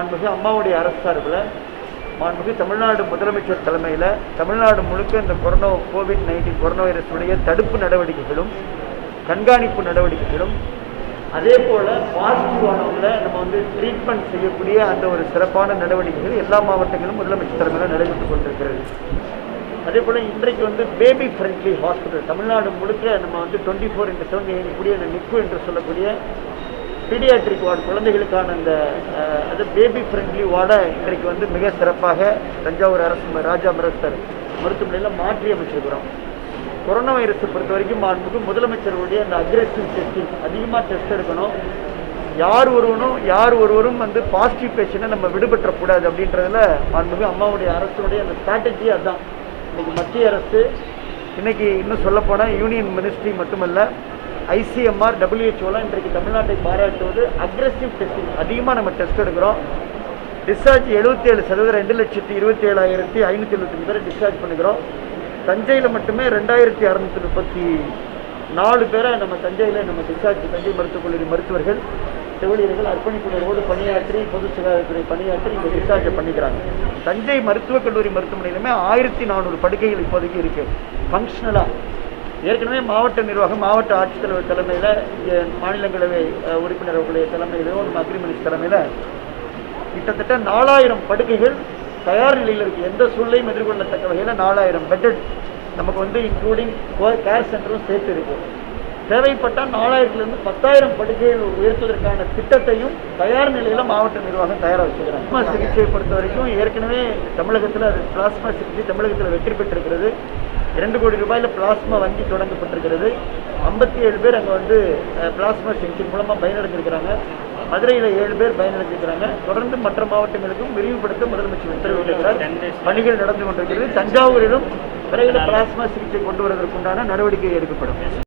மாண்புமிகு அம்மாவுடைய அரசு சார்பில் மாண்புமிகு தமிழ்நாடு முதலமைச்சர் தலைமையில் தமிழ்நாடு முழுக்க இந்த கொரோனா கோவிட் நைன்டீன் கொரோனா வைரஸுடைய தடுப்பு நடவடிக்கைகளும் கண்காணிப்பு நடவடிக்கைகளும் அதே போல் பாசிட்டிவ் நம்ம வந்து ட்ரீட்மெண்ட் செய்யக்கூடிய அந்த ஒரு சிறப்பான நடவடிக்கைகள் எல்லா மாவட்டங்களிலும் முதலமைச்சர் தலைமையில் நடைபெற்றுக் கொண்டிருக்கிறது. அதே போல் இன்றைக்கு வந்து பேபி ஃப்ரெண்ட்லி ஹாஸ்பிட்டல் தமிழ்நாடு முழுக்க நம்ம வந்து டுவெண்ட்டி ஃபோர் இன்ட்டு செவன் இயங்கக்கூடிய அந்த நிக்கு என்று சொல்லக்கூடிய பீடியாட்ரிக் வார்டு குழந்தைகளுக்கான அந்த அது பேபி ஃப்ரெண்ட்லி வார்டை இன்றைக்கு வந்து மிக சிறப்பாக தஞ்சாவூர் அரசு ராஜா மரஸ்தர் மருத்துவமனையில் மாற்றி அமைச்சிருக்கிறோம். கொரோனா வைரஸை பொறுத்த வரைக்கும் மாண்புக்கு முதலமைச்சருடைய அந்த அக்ரெசிவ் டெஸ்டிங் அதிகமாக டெஸ்ட் எடுக்கணும். யார் ஒருவனும் யார் ஒருவரும் வந்து பாசிட்டிவ் பேஷனை நம்ம விடுபற்றக்கூடாது அப்படின்றதுல மாண்புமிகு அம்மாவுடைய அரசுடைய அந்த ஸ்ட்ராட்டஜி அதுதான். இன்றைக்கி மத்திய அரசு இன்றைக்கி இன்னும் சொல்லப்போனால் யூனியன் மினிஸ்ட்ரி மட்டுமல்ல ஐசிஎம்ஆர் டபிள்யூஹெச்ஓலாம் இன்றைக்கு தமிழ்நாட்டை பாராட்டுவது அக்ரெசிவ் டெஸ்டிங் அதிகமாக நம்ம டெஸ்ட் எடுக்கிறோம். டிஸ்சார்ஜ் எழுபத்தேழு சதவீதம் ரெண்டு லட்சத்தி இருபத்தி ஏழாயிரத்தி ஐநூற்றி எழுபத்தஞ்சு பேரை டிஸ்சார்ஜ் பண்ணுகிறோம் தஞ்சையில் மட்டுமே ரெண்டாயிரத்தி அறநூற்றி முப்பத்தி நாலு பேரை நம்ம தஞ்சையில் நம்ம டிஸ்சார்ஜ் தஞ்சை மருத்துவக் கல்லூரி மருத்துவர்கள் செவிலியர்கள் அர்ப்பணிப்புணர்வோடு பணியாற்றி பொது சுகாதாரத்துறை பணியாற்றி இங்கே டிஸ்சார்ஜ் பண்ணிக்கிறாங்க. தஞ்சை மருத்துவக் கல்லூரி மருத்துவமனையிலுமே ஆயிரத்தி நானூறு படுக்கைகள் இப்போதைக்கு இருக்குது ஃபங்க்ஷனலாக ஏற்கனவே மாவட்ட நிர்வாகம் மாவட்ட ஆட்சித்தலைவர் தலைமையில் இங்கே மாநிலங்களவை உறுப்பினர் அவர்களுடைய தலைமையிலும் நம்ம அக்ரிமெண்ட்ஸ் தலைமையில் கிட்டத்தட்ட நாலாயிரம் படுக்கைகள் தயார் நிலையில் இருக்குது எந்த சூழ்நிலையும் எதிர்கொள்ளத்தக்க வகையில் நாலாயிரம் பெட்டட் நமக்கு வந்து இன்க்ளூடிங் கேர் சென்டரும் சேர்த்து இருக்குது தேவைப்பட்டால் நாலாயிரத்துலேருந்து பத்தாயிரம் படுக்கைகள் உயர்த்துவதற்கான திட்டத்தையும் தயார் நிலையில் மாவட்ட நிர்வாகம் தயாராக வச்சுக்கிறாங்க பிளாஸ்மா சிகிச்சையை பொறுத்த வரைக்கும் ஏற்கனவே தமிழகத்தில் அது பிளாஸ்மா சிகிச்சை தமிழகத்தில் வெற்றி பெற்றிருக்கிறது. இரண்டு கோடி ரூபாயில் பிளாஸ்மா வங்கி தொடங்கப்பட்டிருக்கிறது ஐம்பத்தி ஏழு பேர் அங்கே வந்து பிளாஸ்மா சிகிச்சை மூலமாக பயனடைஞ்சிருக்கிறாங்க. மதுரையில் ஏழு பேர் பயனடைஞ்சிருக்கிறாங்க. தொடர்ந்து மற்ற மாவட்டங்களுக்கும் விரிவுபடுத்த முதலமைச்சர் உத்தரவிட்டிருக்கிறார். பணிகள் நடந்து கொண்டிருக்கிறது. தஞ்சாவூரிலும் விரைவில் பிளாஸ்மா சிகிச்சை கொண்டு வருவதற்குண்டான நடவடிக்கை எடுக்கப்படும்.